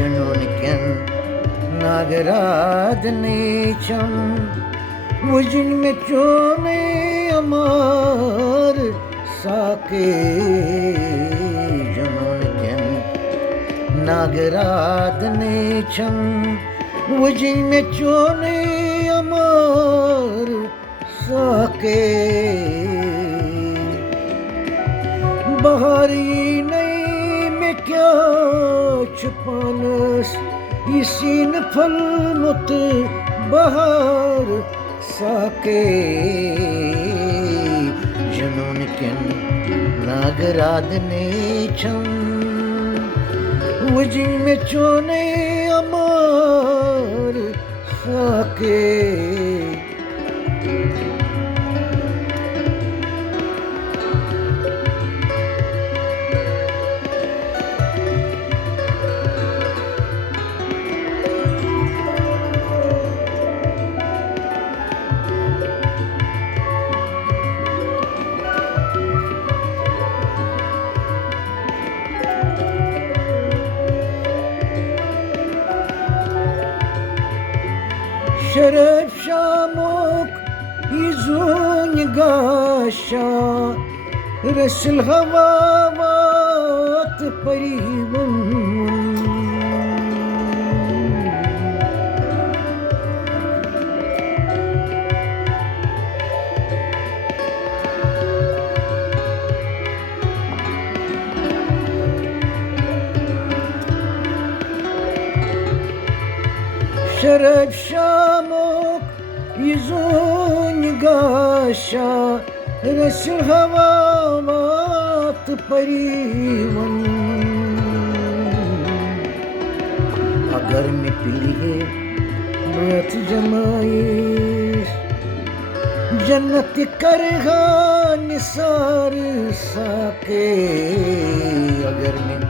जुनून कन नागराधनेचम वजन में चोने अमार साके जुनून कन नागराधनेचम वजन में चोने अमार साके बहारी नहीं में क्या छुपानस इसीन फल मुत बहार साके जुनून कन नागराधनेचम वजन में चोने अमार साके Şeref şamuk yüzün gaşa Resul havavat parivun Şeref şamuk yüzün gaşa Resul havavat परिवन अगर में पीले मत जमाइश जन्नत करहा निसार साके अगर में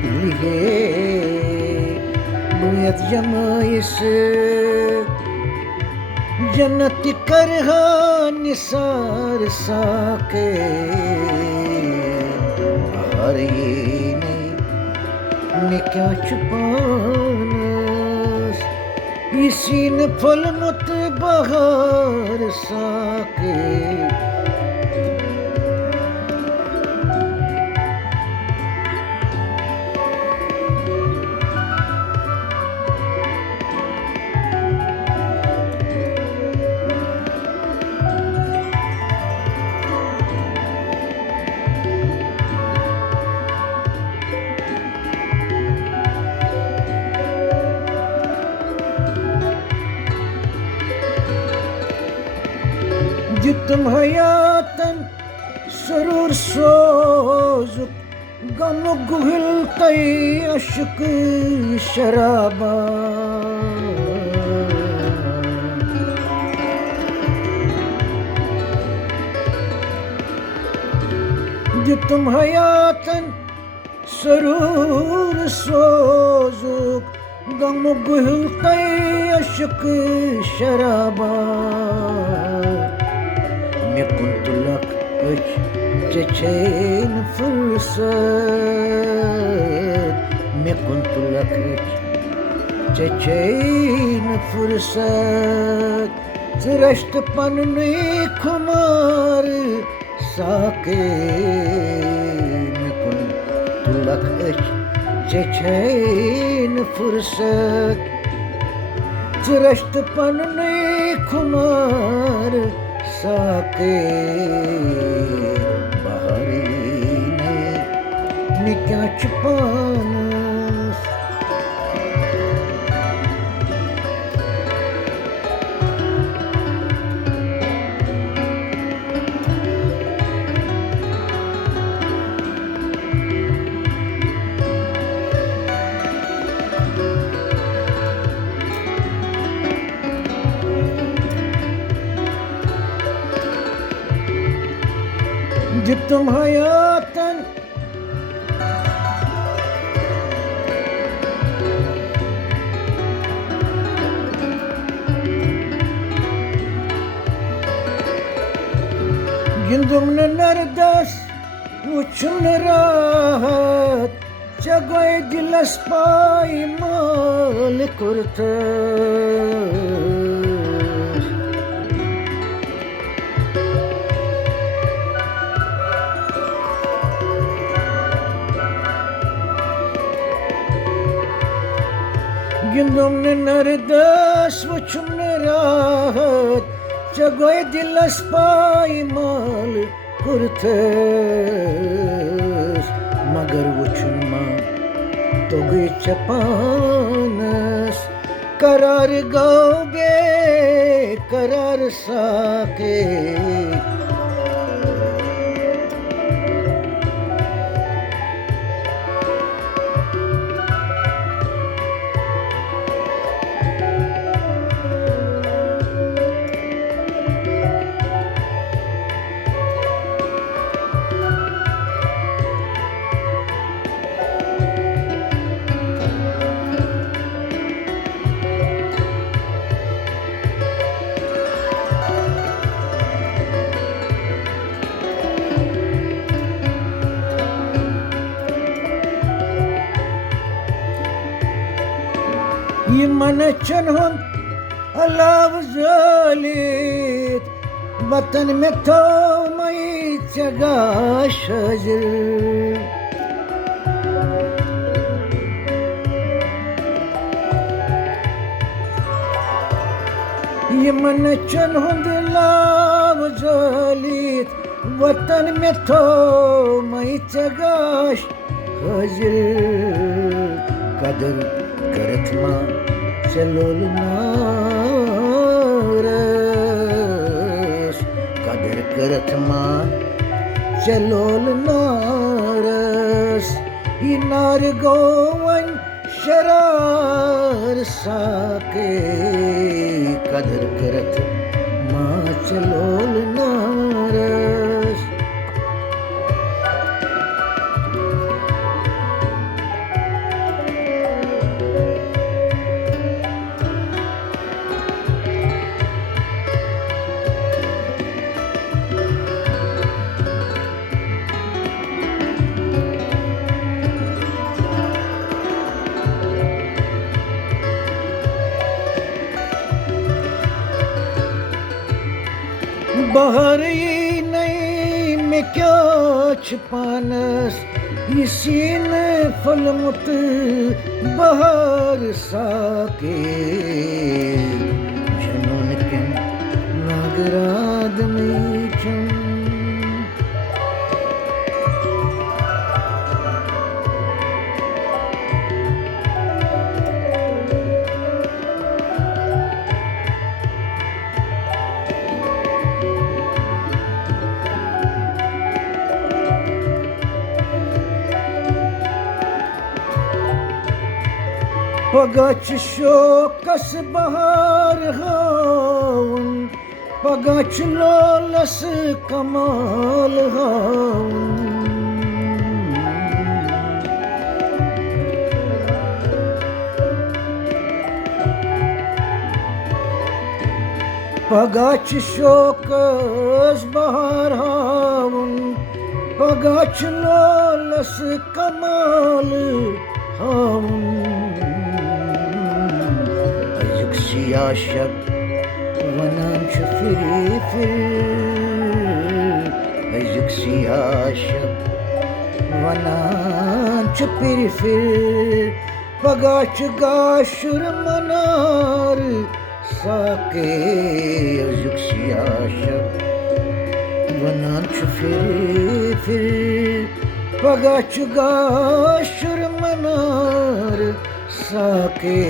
पीले मत जमाइश जन्नत करहा निसार साके और ये नहीं क्या छुपाना इसी न फल मुत बहार साके Gittim hayatın sürür sozuk Gamı guhiltay aşık şaraba Gittim hayatın sürür sozuk Gamı guhiltay aşık şaraba मैं कुंत लक चचैन फुर्सत मैं कुंत लक चचैन फुर्सत जरश्त पन्ने खुमार साके मैं कुंत लक चचैन फुर्सत जरश्त पन्ने खुमार साके बहारी ने क्या छुपाना Gittim hayattan Gündümün neredes uçun rahat Çagoy dilas pay mal kurtar. Gündüm nerdes vuçum nerat. Çagoy dilas pay mal kurtar. Magar vuçunma togi chapanas. Karar gaube karar sake. يمنچنهم अलाव ज़ालित वतन में तो मई जगा शजर يمنچنهم अलाव ज़ालित वतन में तो मई जगा शजर कदर करत मां चलोल नारस कदर करत मां चलोल नारस इनार गोवन शरार साके कदर करत मां चलोल नारस बाहर ये नहीं में क्या छुपानस इसी ने फलमुत बाहर साके जनून के नागराद में चम पगच शोकस बहार हाउन पगच लोलस कमाल हाउन पगच शोकस बहार हाउन पगच लोलस कमाल हाउन Yaşak vanan çöfiri fir Azık siyaşak vanan çöfiri fir Pagaç gaşır manar sake Azık siyaşak vanan çöfiri fir Pagaç gaşır manar sake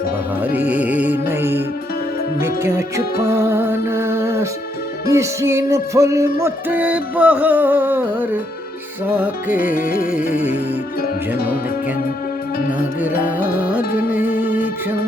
बहारी नहीं मैं क्या छुपानस इसी न फल मुत बहार साके जनून के नागराज ने चम